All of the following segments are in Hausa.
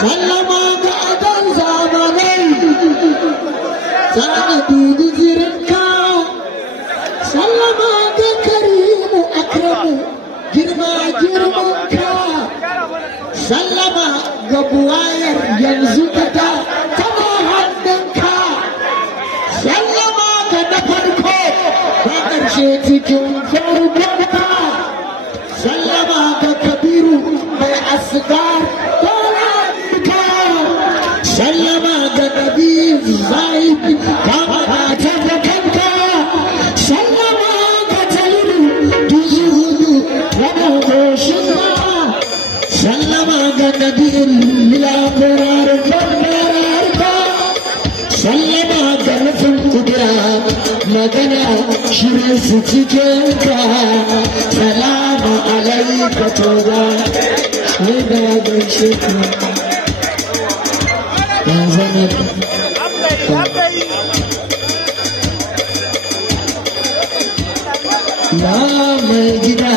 sallama ga adan zamanai sani dubi jirinka sallama ga karimu akramu girma girmanka sallama ga buwayar yanzu ka da taba hannunka sallama ga na farko ba ƙarshe cikin farkonka sallama ga kabiru mai asgar dolanka sallama ga nabi zaid kama ta da kanka sallama ga taliru duzu hudu wani goshinka sallama ga nabi labarar farfararka sallama ga nufin kudura magana shirin su cikin ka salamu alaika toba ne da gaishe ka ya zama ya mai gida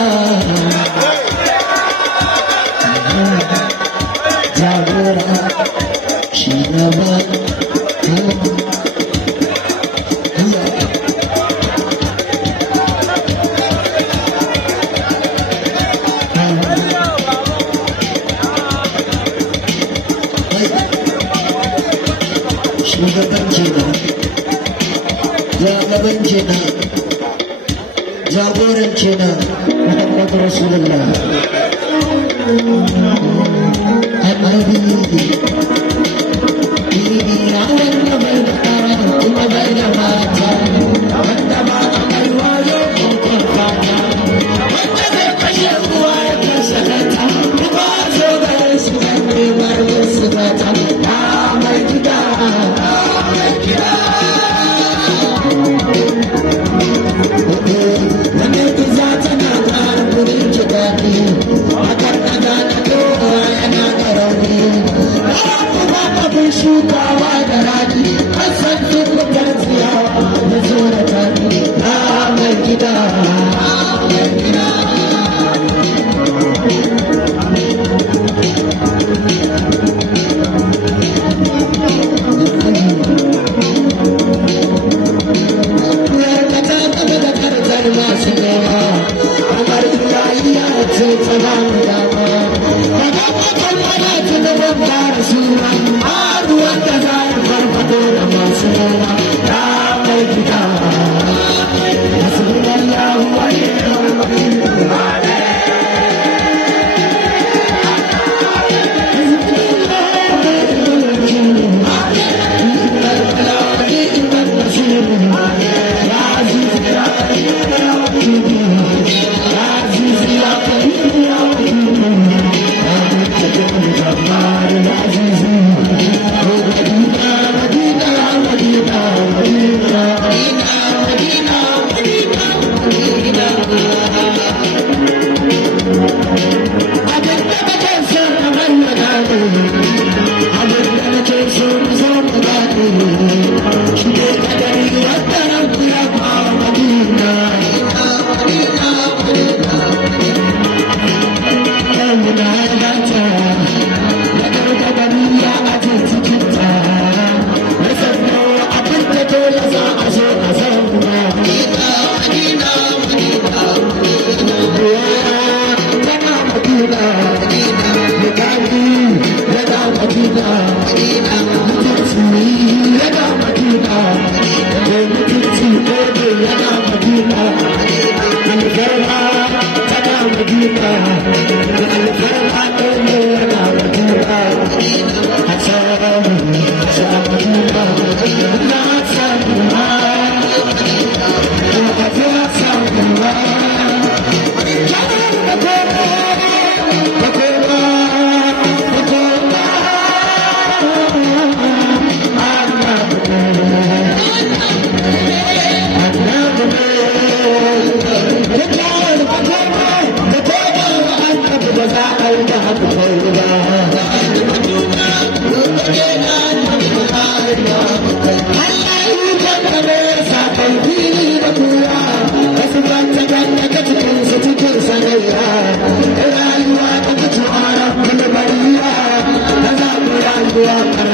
jagora shi na ba jagoran kenan Muhammadu Rasulullah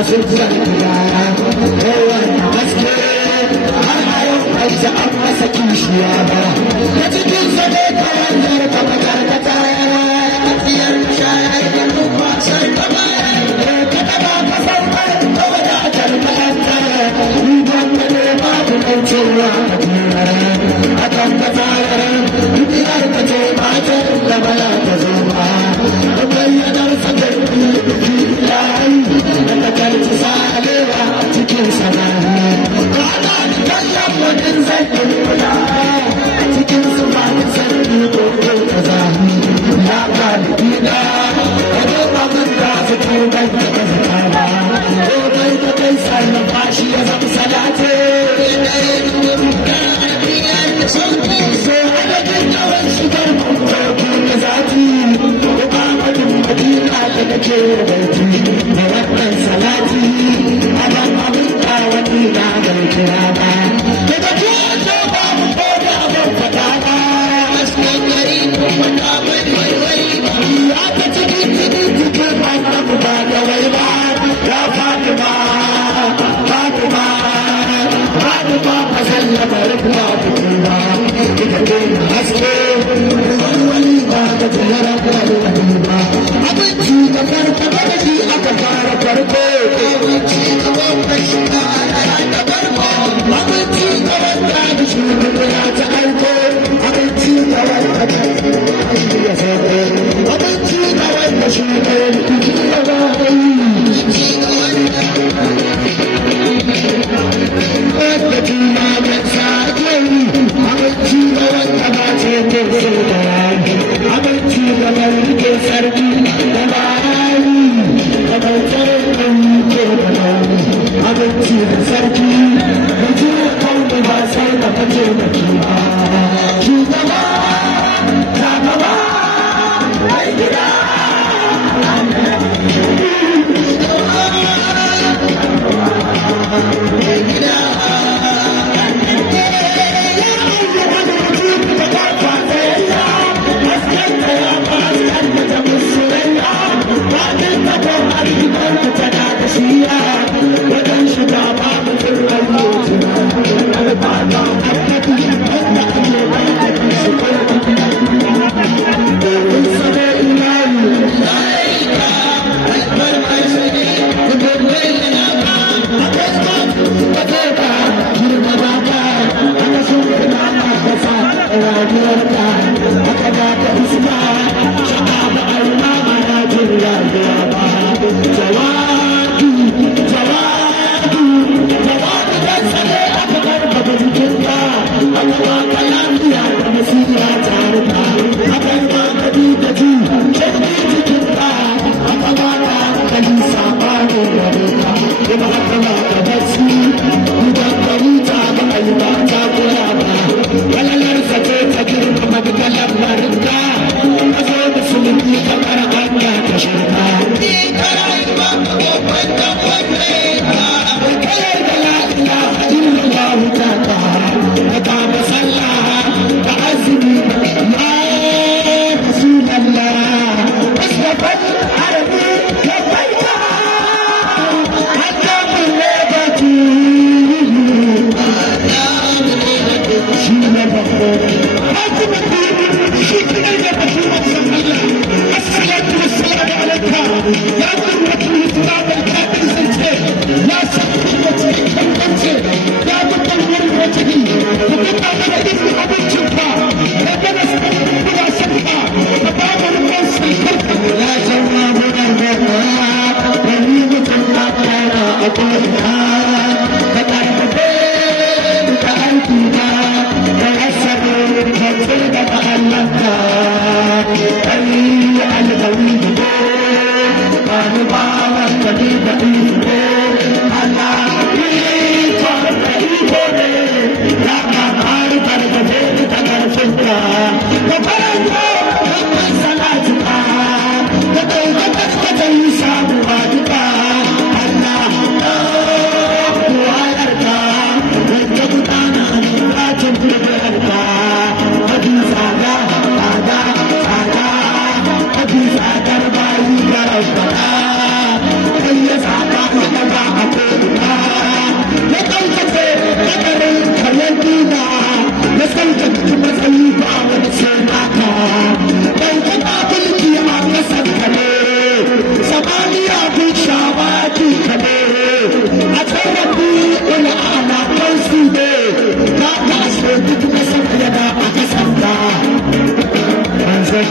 zubzan turara kowane haske har a yau bai ta an masa kishiya ba ta cikin sade kawai zar ka bakar ka tara a tsiyar shayar da numfasar ka bayar ka taba ka saukar ka wadatar mahantar riban ka ne babu kaucewa ka turara a kan ka tsara dukiyar ka ce matar da baya ta zo ba da bayyanar sakar da karci salewa cikin samani ana da kallon wajen zaɓin kula cikin su ba da sarki ko ta zami ya ba da gida a zo abin da su turai da ka zata ba ko kai ta kai sannan bashi ya zama salate da ya duwa ruka a biyar da sauki so adadin yawan shigar mutu da zati ko ba mutum madina da nake rubutu da wannan salati adam abin da wani na bai kira ba daga tuwato ba mu koda ban fada ba askan gari kuma ta bai waiwai ba ya ta cikin annabu ba da wai ba ya fatima fatima fatima ba sallama rukuna ba ita ce haske wani ba da tsara ba abinci da farko da shi aka fara farko abinci da babban shi da da farko abinci da wanda da shi ya ta aiko abinci da wanda da ya sauko abinci da wanda shi ne ya ba abinci da wanda wanda tuna da sake abinci da wanda ba ce ke so da abinci da wanda ke sarki da bayani da bautar ke da abinci da sarki da ji kawai ba sai da kace da ke ba shugaba ta gaba mai gida mai gida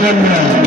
Allah